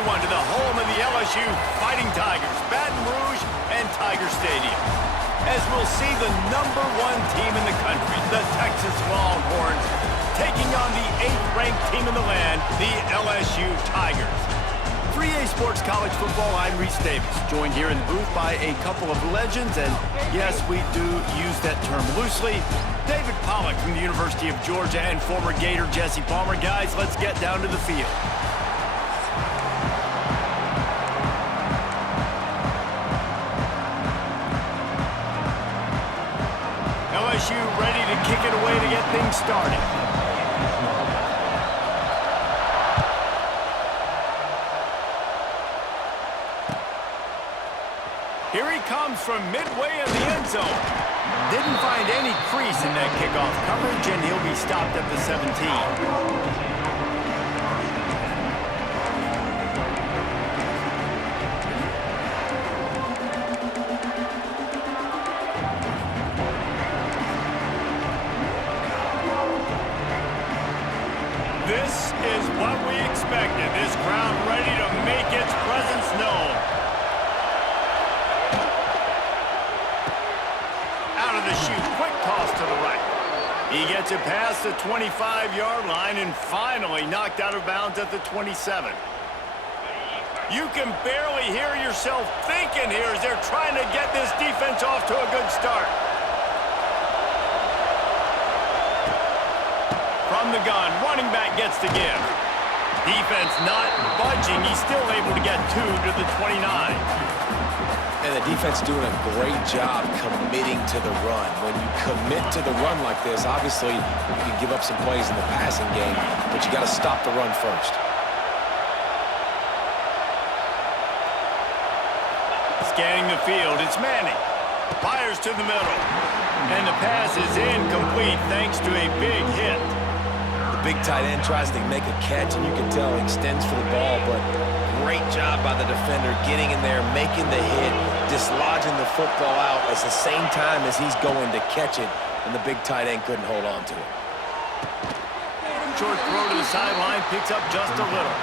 everyone to the home of the LSU Fighting Tigers, Baton Rouge and Tiger Stadium. As we'll see the #1 team in the country, the Texas Longhorns, taking on the 8th-ranked team in the land, the LSU Tigers. 3A Sports College Football, I'm Reese Davis, joined here in the booth by a couple of legends, and yes, we do use that term loosely. David Pollack from the University of Georgia and former Gator Jesse Palmer. Guys, let's get down to the field. LSU ready to kick it away to get things started. Here he comes from midway in the end zone. Didn't find any crease in that kickoff coverage, and he'll be stopped at the 17. This is what we expected. This crowd ready to make its presence known. Out of the chute, quick toss to the right. He gets it past the 25-yard line and finally knocked out of bounds at the 27. You can barely hear yourself thinking here as they're trying to get this defense off to a good start. From the gun, running back gets the give. Defense not budging. He's still able to get 2 to the 29. And the defense doing a great job committing to the run. When you commit to the run like this, obviously you can give up some plays in the passing game, but you got to stop the run first. Scanning the field, it's Manning. Fires to the middle. And the pass is incomplete thanks to a big hit. Big tight end tries to make a catch, and you can tell he extends for the ball, but great job by the defender getting in there, making the hit, dislodging the football out at the same time as he's going to catch it, and the big tight end couldn't hold on to it. Short throw to the sideline, picks up just a little.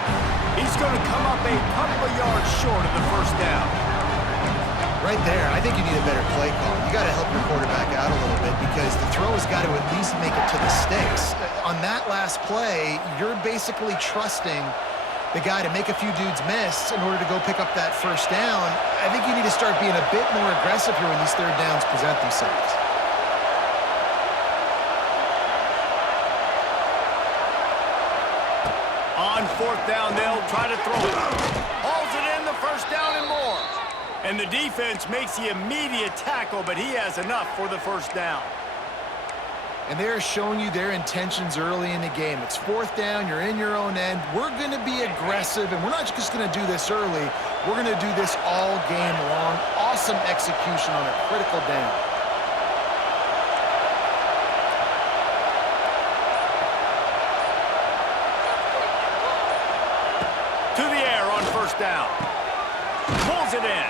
He's going to come up a couple of yards short of the first down. Right there, I think you need a better play call. You got to help your quarterback out a little bit because the throw has got to at least make it to the sticks. On that last play, you're basically trusting the guy to make a few dudes miss in order to go pick up that first down. I think you need to start being a bit more aggressive here when these third downs present themselves. On fourth down, they'll try to throw it. Hauls it in, the first down and more. And the defense makes the immediate tackle, but he has enough for the first down. And they're showing you their intentions early in the game. It's fourth down, you're in your own end. We're going to be aggressive, and we're not just going to do this early. We're going to do this all game long. Awesome execution on a critical down. To the air on first down. Pulls it in.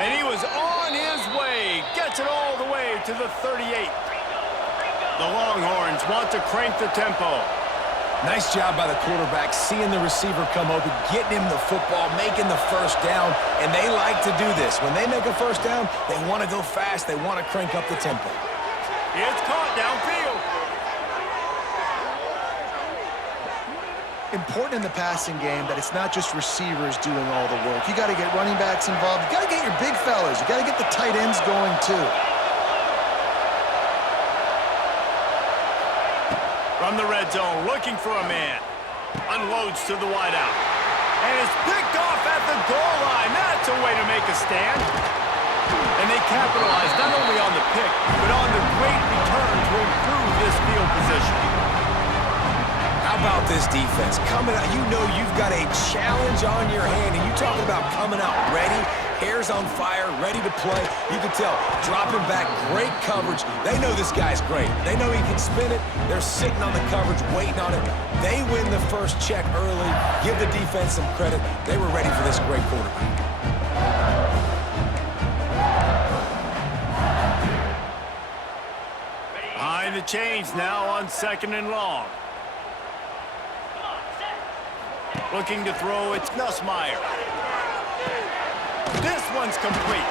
And he was on his way. Gets it all the way to the 38. The Longhorns want to crank the tempo. Nice job by the quarterback, seeing the receiver come open, getting him the football, making the first down, and they like to do this. When they make a first down, they want to go fast. They want to crank up the tempo. It's caught downfield. Important in the passing game that it's not just receivers doing all the work. You got to get running backs involved. You got to get your big fellas. You got to get the tight ends going too. From the red zone, looking for a man. Unloads to the wideout. And it's picked off at the goal line. That's a way to make a stand. And they capitalize not only on the pick, but on the great return to improve this field position. How about this defense? Coming out, you know you've got a challenge on your hand, and you talking about coming out ready, hair's on fire, ready to play. You can tell, dropping back, great coverage. They know this guy's great. They know he can spin it. They're sitting on the coverage, waiting on it. They win the first check early. Give the defense some credit. They were ready for this great quarterback. Behind the chains now on 2nd and long. Looking to throw, it's Nussmeier. This one's complete.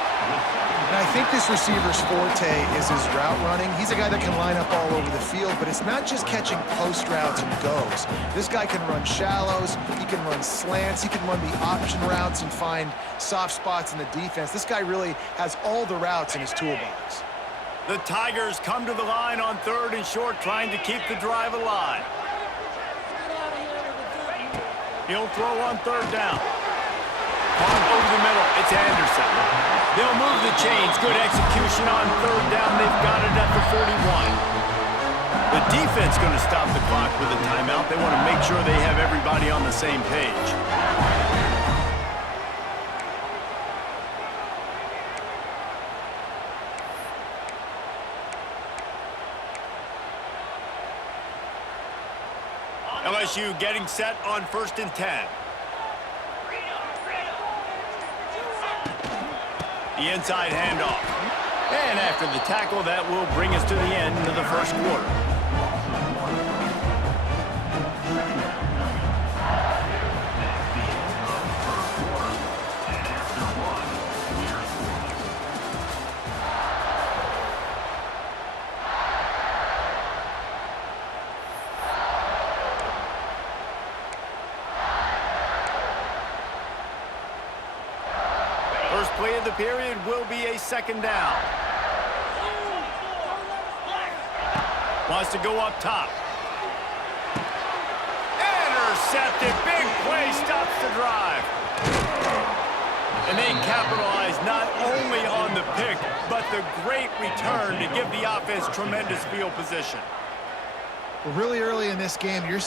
And I think this receiver's forte is his route running. He's a guy that can line up all over the field, but it's not just catching post routes and goes. This guy can run shallows, he can run slants, he can run the option routes and find soft spots in the defense. This guy really has all the routes in his toolbox. The Tigers come to the line on 3rd and short, trying to keep the drive alive. He'll throw on 3rd down. Caught over the middle, it's Anderson. They'll move the chains. Good execution on 3rd down. They've got it at the 41. The defense going to stop the clock with a timeout. They want to make sure they have everybody on the same page. LSU getting set on 1st and 10. The inside handoff. And after the tackle, that will bring us to the end of the 1st quarter. First play of the period will be a 2nd down. Wants to go up top. Intercepted. Big play stops the drive. And they capitalize not only on the pick, but the great return to give the offense tremendous field position. Well, really early in this game, you're...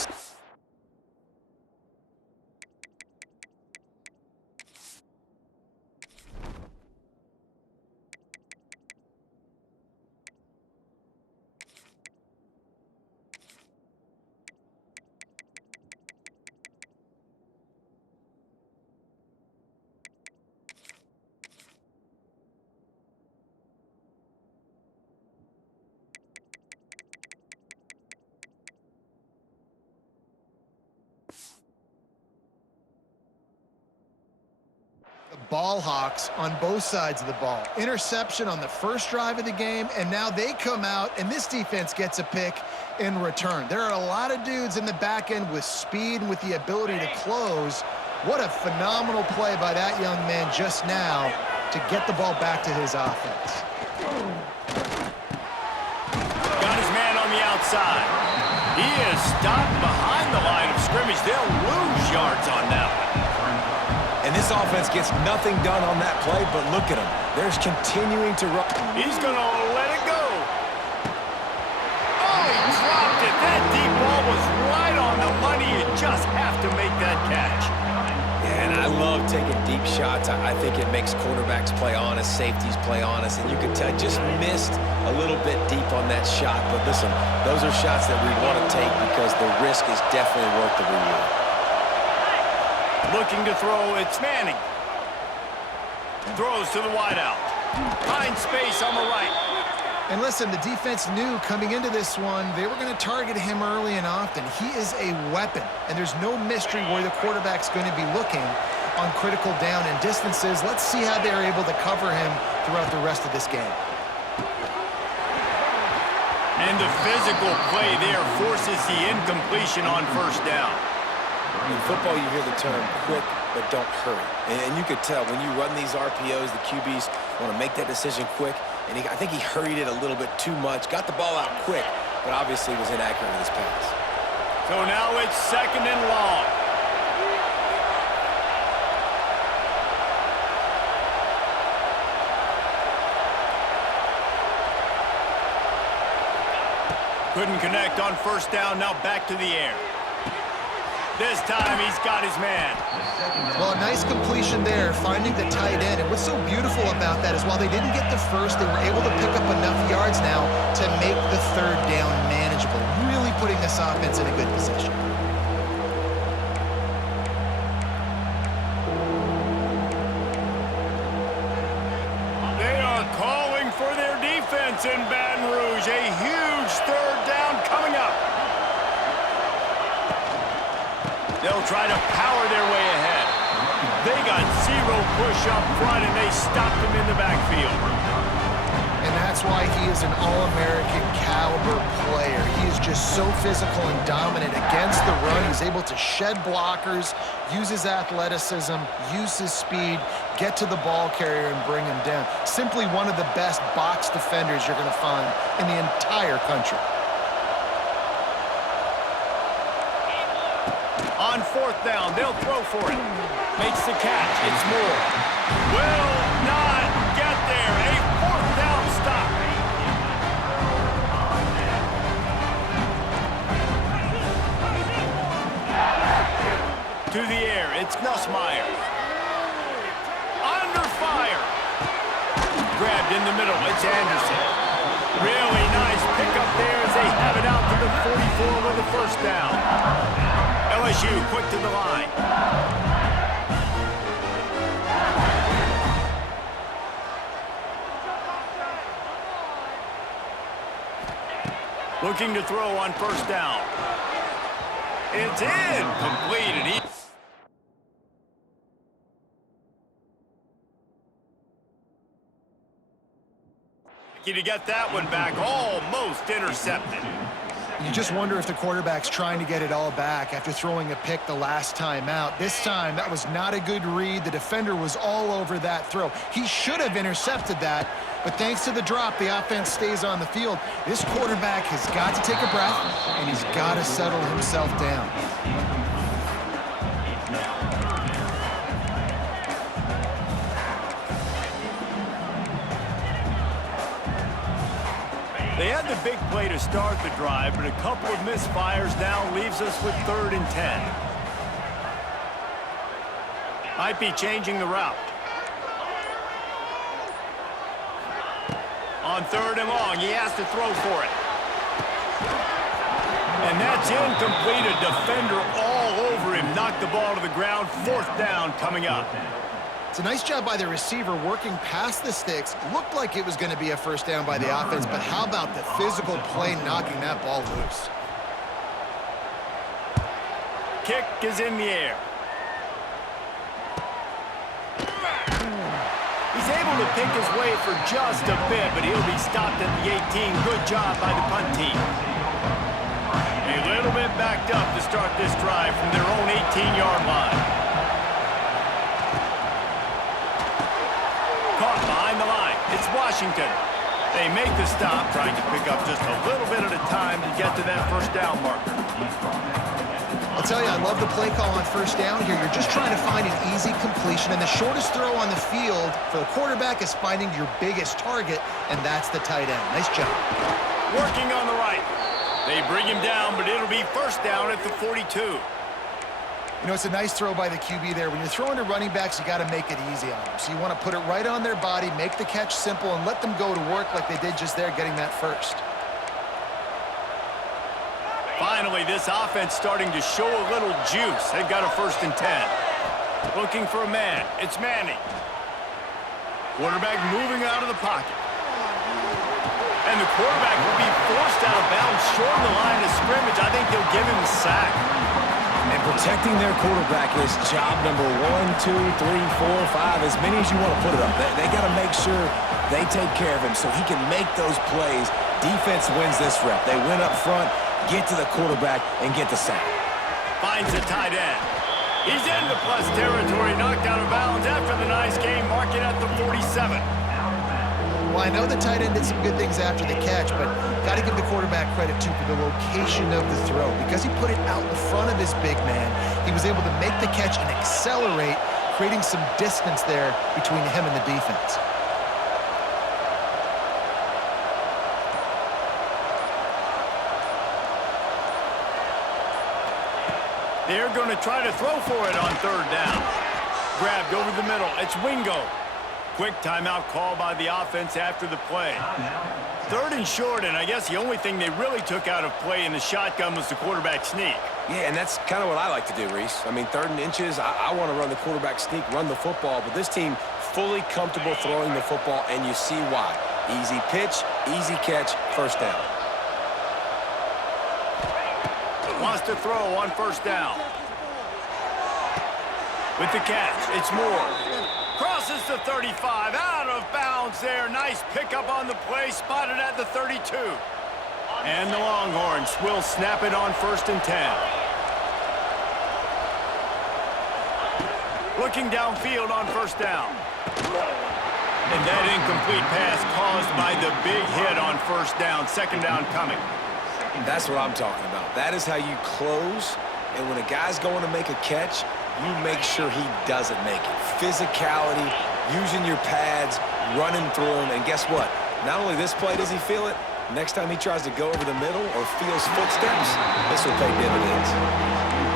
Ball hawks on both sides of the ball. Interception on the first drive of the game, and now they come out, and this defense gets a pick in return. There are a lot of dudes in the back end with speed and with the ability to close. What a phenomenal play by that young man just now to get the ball back to his offense. Got his man on the outside. He is stopped behind the line of scrimmage. They'll lose yards on that one. And this offense gets nothing done on that play, but look at him. They're continuing to run. He's going to let it go. Oh, he dropped it. That deep ball was right on the money. You just have to make that catch. Yeah, and I love taking deep shots. I think it makes quarterbacks play honest, safeties play honest, and you can tell just missed a little bit deep on that shot. But listen, those are shots that we want to take because the risk is definitely worth the reward. Looking to throw, it's Manning. Throws to the wideout. Finds space on the right. And listen, the defense knew coming into this one, they were going to target him early and often. He is a weapon, and there's no mystery where the quarterback's going to be looking on critical down and distances. Let's see how they're able to cover him throughout the rest of this game. And the physical play there forces the incompletion on 1st down. In football, you hear the term quick, but don't hurry. And you could tell when you run these RPOs, the QBs want to make that decision quick. And I think he hurried it a little bit too much, got the ball out quick, but obviously was inaccurate with his pass. So now it's 2nd and long. Couldn't connect on 1st down, now back to the air. This time he's got his man. Well, a nice completion there, finding the tight end. And what's so beautiful about that is while they didn't get the first, they were able to pick up enough yards now to make the 3rd down manageable, really putting this offense in a good position. They are calling for their defense in Baton Rouge. A huge 3rd down coming up. They'll try to power their way ahead. They got zero push up front, and they stopped him in the backfield. And that's why he is an All-American caliber player. He is just so physical and dominant against the run. He's able to shed blockers, use his athleticism, use his speed, get to the ball carrier and bring him down. Simply one of the best box defenders you're going to find in the entire country. On fourth down, they'll throw for it. Makes the catch. It's Moore. Will not get there. A fourth down stop. To the air, it's Nussmeier. Under fire. Grabbed in the middle, it's Anderson. Really nice pickup there as they have it out to the 44 with the first down. LSU quick to the line. Looking to throw on first down. It's incomplete, and he... to get that one back, almost intercepted. You just wonder if the quarterback's trying to get it all back after throwing a pick the last time out. This time, that was not a good read. The defender was all over that throw. He should have intercepted that, but thanks to the drop, the offense stays on the field. This quarterback has got to take a breath, and he's got to settle himself down. They had the big play to start the drive, but a couple of misfires now leaves us with 3rd and 10. Might be changing the route. On 3rd and long, he has to throw for it. And that's incomplete. A defender all over him. Knocked the ball to the ground. 4th down coming up. It's a nice job by the receiver working past the sticks. Looked like it was going to be a first down by the offense, but how about the physical play knocking that ball loose? Kick is in the air. He's able to pick his way for just a bit, but he'll be stopped at the 18. Good job by the punt team. A little bit backed up to start this drive from their own 18-yard line. Caught behind the line. It's Washington. They make the stop, trying to pick up just a little bit at a time to get to that first down marker. I'll tell you, I love the play call on first down here. You're just trying to find an easy completion, and the shortest throw on the field for the quarterback is finding your biggest target, and that's the tight end. Nice job. Working on the right. They bring him down, but it'll be first down at the 42. You know, it's a nice throw by the QB there. When you're throwing to running backs, you got to make it easy on them. So you want to put it right on their body, make the catch simple, and let them go to work like they did just there, getting that first. Finally, this offense starting to show a little juice. They've got a 1st and 10. Looking for a man. It's Manning. Quarterback moving out of the pocket. And the quarterback will be forced out of bounds short of the line of scrimmage. I think they'll give him a sack. And protecting their quarterback is job number 1, 2, 3, 4, 5, as many as you want to put it up. They got to make sure they take care of him so he can make those plays. Defense wins this rep. They win up front, get to the quarterback, and get the sack. Finds a tight end. He's into plus territory, knocked out of bounds after the nice game, marking at the 47. Well, I know the tight end did some good things after the catch, but got to give the quarterback credit, too, for the location of the throw. Because he put it out in front of his big man, he was able to make the catch and accelerate, creating some distance there between him and the defense. They're going to try to throw for it on 3rd down. Grabbed over the middle. It's Wingo. Quick timeout call by the offense after the play. 3rd and short, and I guess the only thing they really took out of play in the shotgun was the quarterback sneak. Yeah, and that's kind of what I like to do, Reese. I mean, 3rd and inches, I want to run the quarterback sneak, run the football, but this team fully comfortable throwing the football, and you see why. Easy pitch, easy catch, first down. Wants to throw on first down. With the catch, it's Moore. Crosses the 35, out of bounds there. Nice pickup on the play, spotted at the 32. And the Longhorns will snap it on 1st and 10. Looking downfield on 1st down. And that incomplete pass caused by the big hit on 1st down. 2nd down coming. That's what I'm talking about. That is how you close. And when a guy's going to make a catch, you make sure he doesn't make it. Physicality, using your pads, running through him. And guess what? Not only this play does he feel it, next time he tries to go over the middle or feels footsteps, this will pay dividends.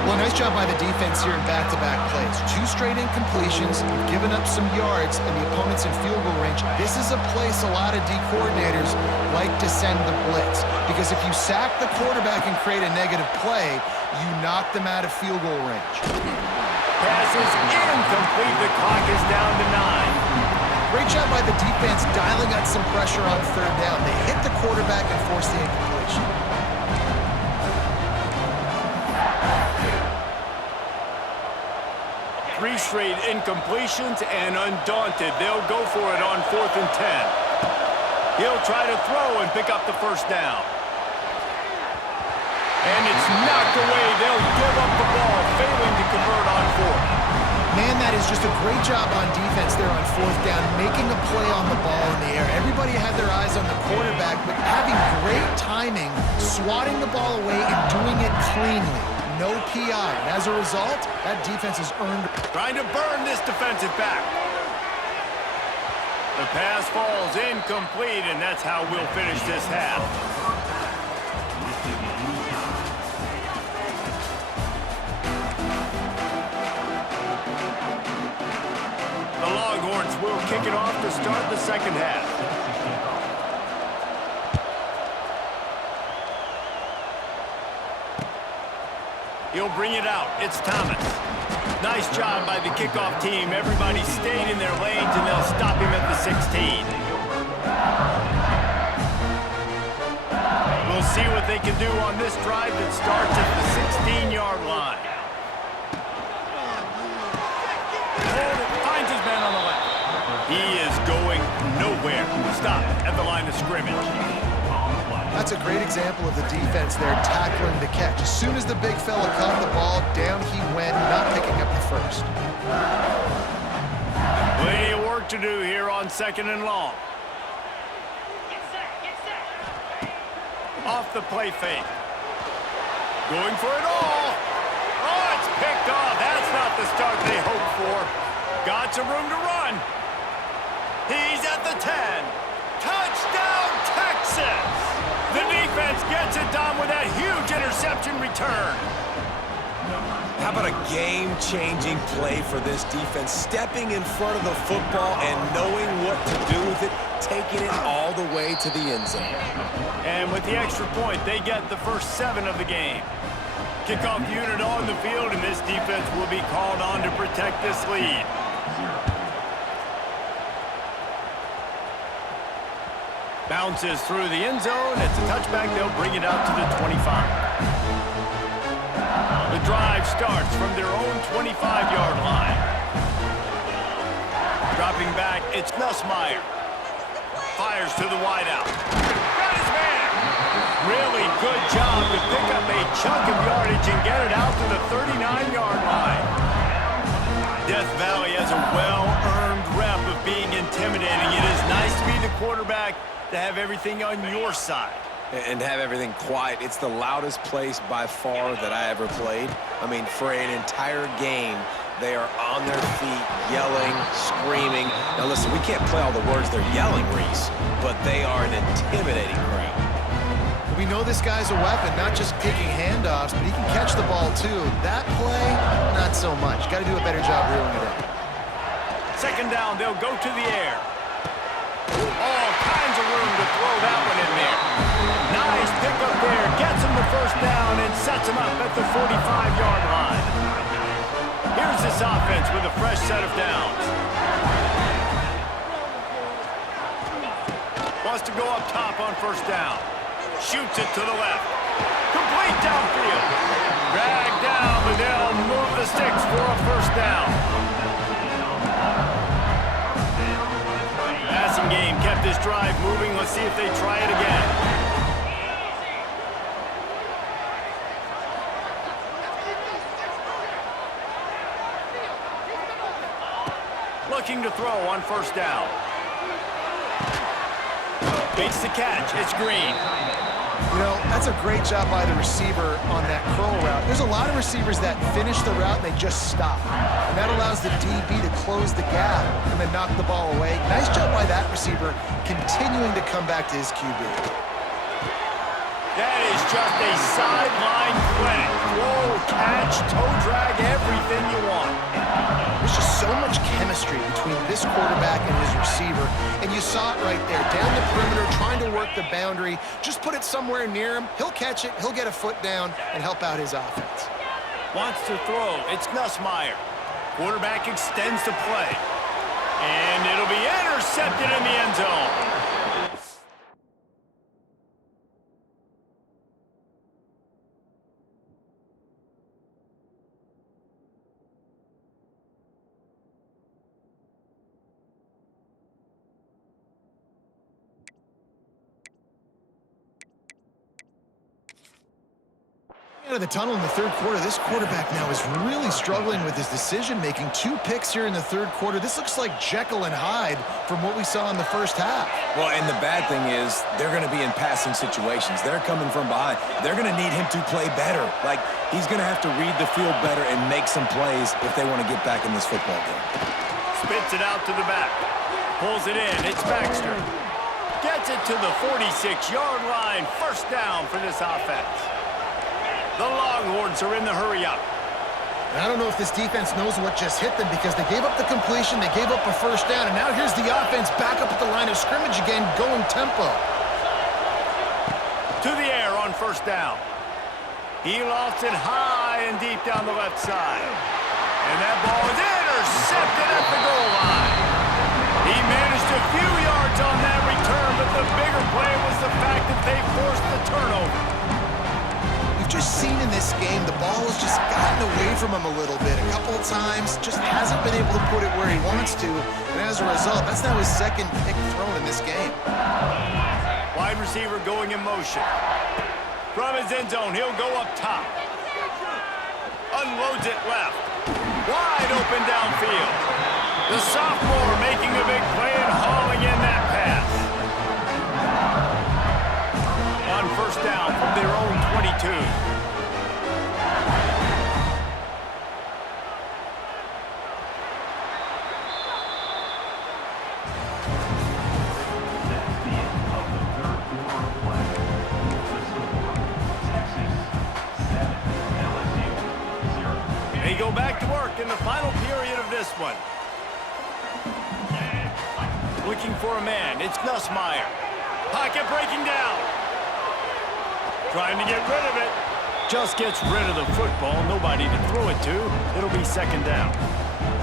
Well, nice job by the defense here in back-to-back plays. 2 straight incompletions, giving up some yards, and the opponent's in field goal range. This is a place a lot of D coordinators like to send the blitz, because if you sack the quarterback and create a negative play, you knock them out of field goal range. Pass is incomplete. The clock is down to 9. Great job by the defense dialing out some pressure on 3rd down. They hit the quarterback and forced the incompletion. Three straight incompletions, and undaunted, they'll go for it on 4th and 10. He'll try to throw and pick up the 1st down. And it's knocked away. They'll give up the ball, failing to convert on 4th. Man, that is just a great job on defense there on 4th down, making a play on the ball in the air. Everybody had their eyes on the quarterback, but having great timing, swatting the ball away and doing it cleanly. No PI. And as a result, that defense has earned. Trying to burn this defensive back. The pass falls incomplete, and that's how we'll finish this half. The Longhorns will kick it off to start the 2nd half. He'll bring it out. It's Thomas. Nice job by the kickoff team. Everybody stayed in their lanes, and they'll stop him at the 16. We'll see what they can do on this drive that starts at the 16-yard line. Finds his man on the left. He is going nowhere. Stop at the line of scrimmage. That's a great example of the defense there tackling the catch. As soon as the big fella caught the ball, down he went, not picking up the 1st. Plenty of work to do here on 2nd and long. Off the play fake. Going for it all. Oh, it's picked off. That's not the start they hoped for. Got some room to run. He's at the 10. Touchdown, Texas! The defense gets it done with that huge interception return. How about a game-changing play for this defense? Stepping in front of the football and knowing what to do with it, taking it all the way to the end zone. And with the extra point, they get the first 7 of the game. Kickoff unit on the field, and this defense will be called on to protect this lead. Bounces through the end zone. It's a touchback. They'll bring it out to the 25. The drive starts from their own 25-yard line. Dropping back, it's Nussmeier. Fires to the wideout. Got his man. Really good job to pick up a chunk of yardage and get it out to the 39-yard line. Death Valley has a well-earned rep of being intimidating. It is nice to be the quarterback to have everything on your side. And have everything quiet. It's the loudest place by far that I ever played. I mean, for an entire game, they are on their feet, yelling, screaming. Now listen, we can't play all the words they're yelling, Reese, but they are an intimidating crowd. We know this guy's a weapon, not just kicking handoffs, but he can catch the ball too. That play, not so much. Got to do a better job reeling it in. 2nd down, they'll go to the air. All kinds of room to throw that one in there. Nice pickup there. Gets him the 1st down and sets him up at the 45-yard line. Here's this offense with a fresh set of downs. Wants to go up top on 1st down. Shoots it to the left. Complete downfield. Dragged down, but they'll move the sticks for a first down. Passing game kept this drive moving. Let's see if they try it again. Looking to throw on first down. Beats the catch. It's Green. You know, that's a great job by the receiver on that curl route. There's a lot of receivers that finish the route and they just stop. And that allows the DB to close the gap and then knock the ball away. Nice job by that receiver continuing to come back to his QB. That is just a sideline clinic. Throw, catch, toe drag, everything you want. There's just so much chemistry between this quarterback and his receiver, and you saw it right there. Down the perimeter, trying to work the boundary. Just put it somewhere near him. He'll catch it, he'll get a foot down, and help out his offense. Wants to throw. It's Nussmeier. Quarterback extends the play. And it'll be intercepted in the end zone. Out of the tunnel in the third quarter, this quarterback now is really struggling with his decision-making. 2 picks here in the third quarter. This looks like Jekyll and Hyde from what we saw in the first half. Well, and the bad thing is they're going to be in passing situations. They're coming from behind. They're going to need him to play better. Like, he's going to have to read the field better and make some plays if they want to get back in this football game. Spits it out to the back. Pulls it in. It's Baxter. Gets it to the 46-yard line. First down for this offense. The Longhorns are in the hurry-up. I don't know if this defense knows what just hit them because they gave up the completion, they gave up a first down, and now here's the offense back up at the line of scrimmage again, going tempo. To the air on first down. He lofts it high and deep down the left side. And that ball is intercepted at the goal line. He managed a few yards on that return, but the bigger play was the fact that they forced the turnover. Just seen in this game, the ball has just gotten away from him a little bit. A couple of times, just hasn't been able to put it where he wants to. And as a result, that's now his second pick thrown in this game. Wide receiver going in motion. From his end zone, he'll go up top. Unloads it left. Wide open downfield. The sophomore making a big play and hauling in that pass. On first down from their own 22. They go back to work in the final period of this one. Looking for a man. It's Nussmeier. Pocket breaking down. Trying to get rid of it. Just gets rid of the football. Nobody to throw it to. It'll be second down.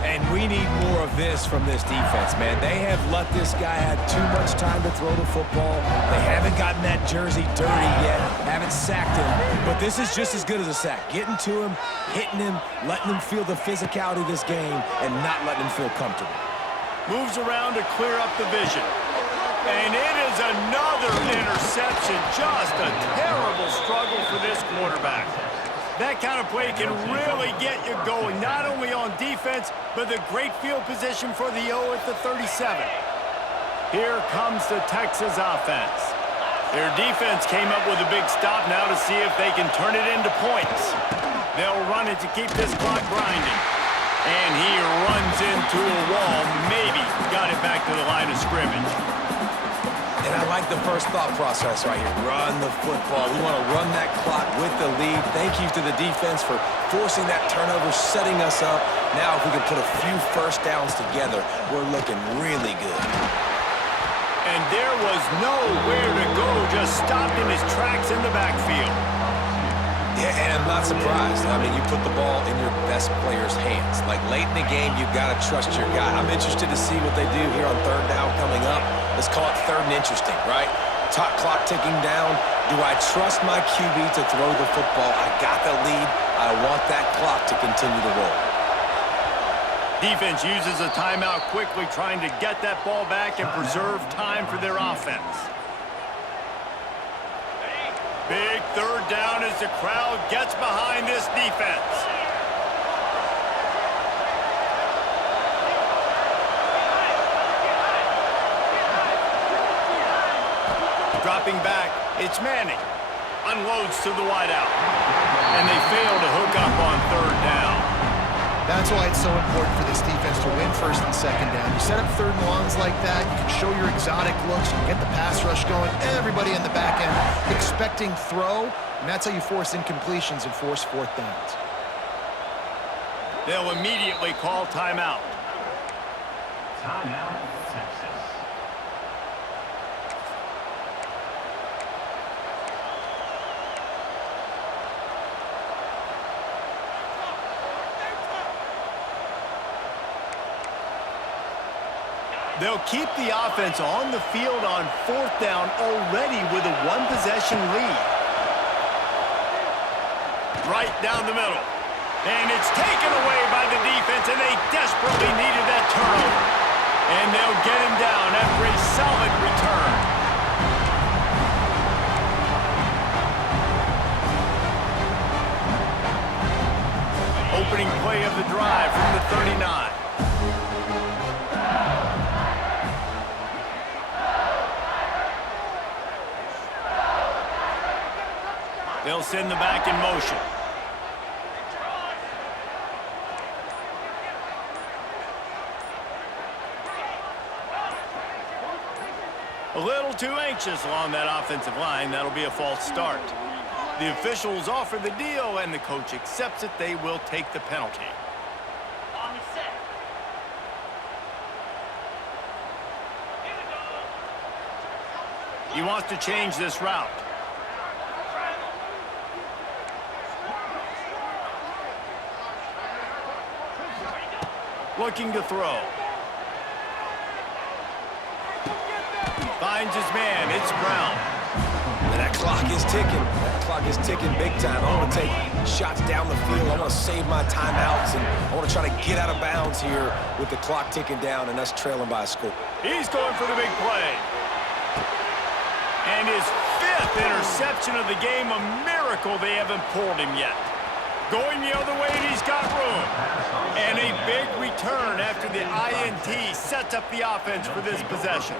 And we need more of this from this defense, man. They have let this guy have too much time to throw the football. They haven't gotten that jersey dirty yet, haven't sacked him. But this is just as good as a sack. Getting to him, hitting him, letting him feel the physicality of this game, and not letting him feel comfortable. Moves around to clear up the vision. And it is another interception. Just a terrible struggle for this quarterback. That kind of play can really get you going, not only on defense, but the great field position for the O at the 37. Here comes the Texas offense. Their defense came up with a big stop now to see if they can turn it into points. They'll run it to keep this clock grinding. And he runs into a wall, maybe got it back to the line of scrimmage. And I like the first thought process right here. Run the football. We want to run that clock with the lead. Thank you to the defense for forcing that turnover, setting us up. Now, if we can put a few first downs together, we're looking really good. And there was nowhere to go, just stopped in his tracks in the backfield. Yeah, and I'm not surprised. I mean, you put the ball in your best player's hands. Like, late in the game, you've got to trust your guy. I'm interested to see what they do here on third down coming up. Let's call it third and interesting, right? Top clock ticking down. Do I trust my QB to throw the football? I got the lead. I want that clock to continue to roll. Defense uses a timeout quickly, trying to get that ball back and preserve time for their offense. Big third down as the crowd gets behind this defense. Dropping back, it's Manning. Unloads to the wideout. And they fail to hook up on third down. That's why it's so important for this defense to win first and second down. You set up third and longs like that, you can show your exotic looks, you can get the pass rush going, everybody in the back end expecting throw, and that's how you force incompletions and force fourth downs. They'll immediately call timeout. Timeout, Texas. They'll keep the offense on the field on fourth down already with a one-possession lead. Right down the middle. And it's taken away by the defense, and they desperately needed that turnover. And they'll get him down after a solid return. Opening play of the drive from the 39. They'll send the back in motion. A little too anxious along that offensive line. That'll be a false start. The officials offer the deal, and the coach accepts it. They will take the penalty. He wants to change this route. Looking to throw. Finds his man. It's Brown. And that clock is ticking. That clock is ticking big time. I want to take shots down the field. I want to save my timeouts, and I want to try to get out of bounds here with the clock ticking down and us trailing by a score. He's going for the big play. And his fifth interception of the game. A miracle they haven't pulled him yet. Going the other way, and he's got room. And a big return after the INT sets up the offense for this possession.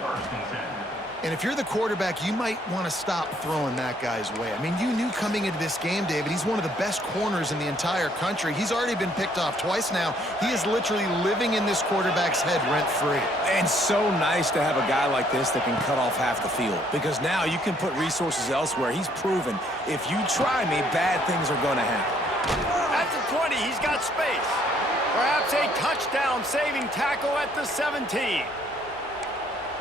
And if you're the quarterback, you might want to stop throwing that guy's way. I mean, you knew coming into this game, David, he's one of the best corners in the entire country. He's already been picked off twice now. He is literally living in this quarterback's head rent-free. And so nice to have a guy like this that can cut off half the field, because now you can put resources elsewhere. He's proven if you try me, bad things are going to happen. At the 20, he's got space. Perhaps a touchdown-saving tackle at the 17.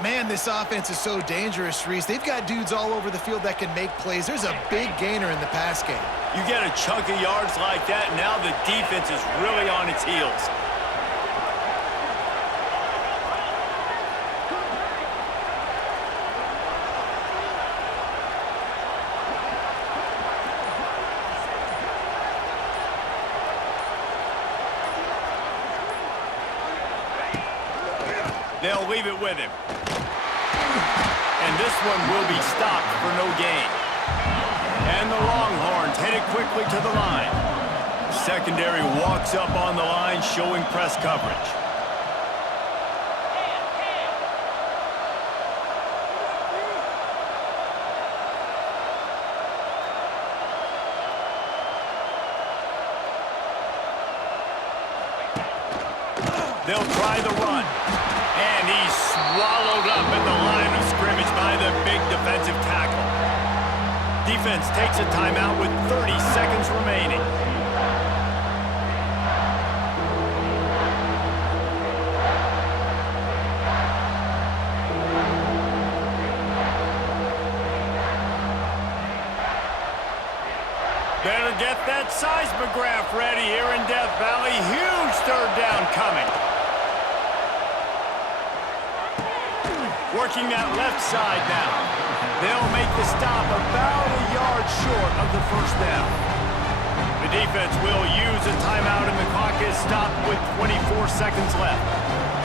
Man, this offense is so dangerous, Reese. They've got dudes all over the field that can make plays. There's a big gainer in the pass game. You get a chunk of yards like that, now the defense is really on its heels. They'll leave it with him. And this one will be stopped for no gain. And the Longhorns headed quickly to the line. Secondary walks up on the line, showing press coverage. They'll try the run. And he's swallowed up at the line of scrimmage by the big defensive tackle. Defense takes a timeout with 30 seconds remaining. Better get that seismograph ready here in Death Valley. Huge third down coming. Working that left side now. They'll make the stop about a yard short of the first down. The defense will use a timeout, and the clock is stopped with 24 seconds left.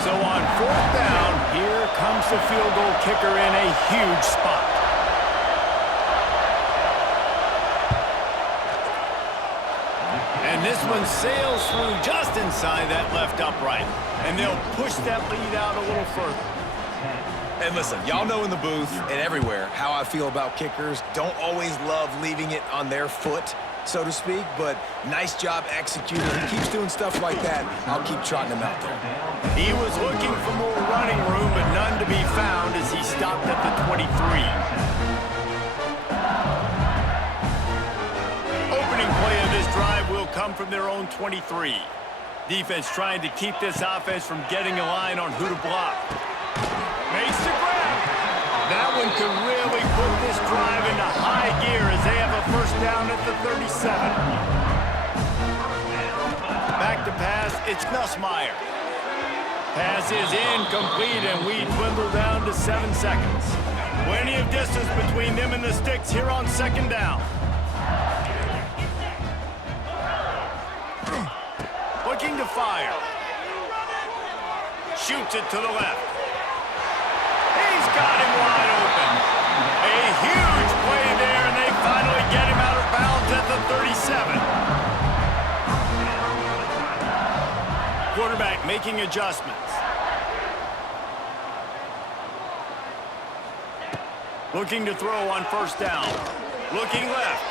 So on 4th down, here comes the field goal kicker in a huge spot. And this one sails through just inside that left upright. And they'll push that lead out a little further. And listen, y'all know in the booth and everywhere how I feel about kickers. Don't always love leaving it on their foot, so to speak, but nice job executing. He keeps doing stuff like that. I'll keep trotting him out there. He was looking for more running room, but none to be found as he stopped at the 23. Opening play of this drive will come from their own 23. Defense trying to keep this offense from getting a line on who to block. Makes the grab. That one could really put this drive into high gear as they have a first down at the 37. Back to pass, it's Nussmeier. Pass is incomplete, and we dwindle down to 7 seconds. Plenty of distance between them and the sticks here on 2nd down. Looking to fire. Shoots it to the left. He's got him wide open. A huge play there, and they finally get him out of bounds at the 37. Quarterback making adjustments. Looking to throw on 1st down. Looking left.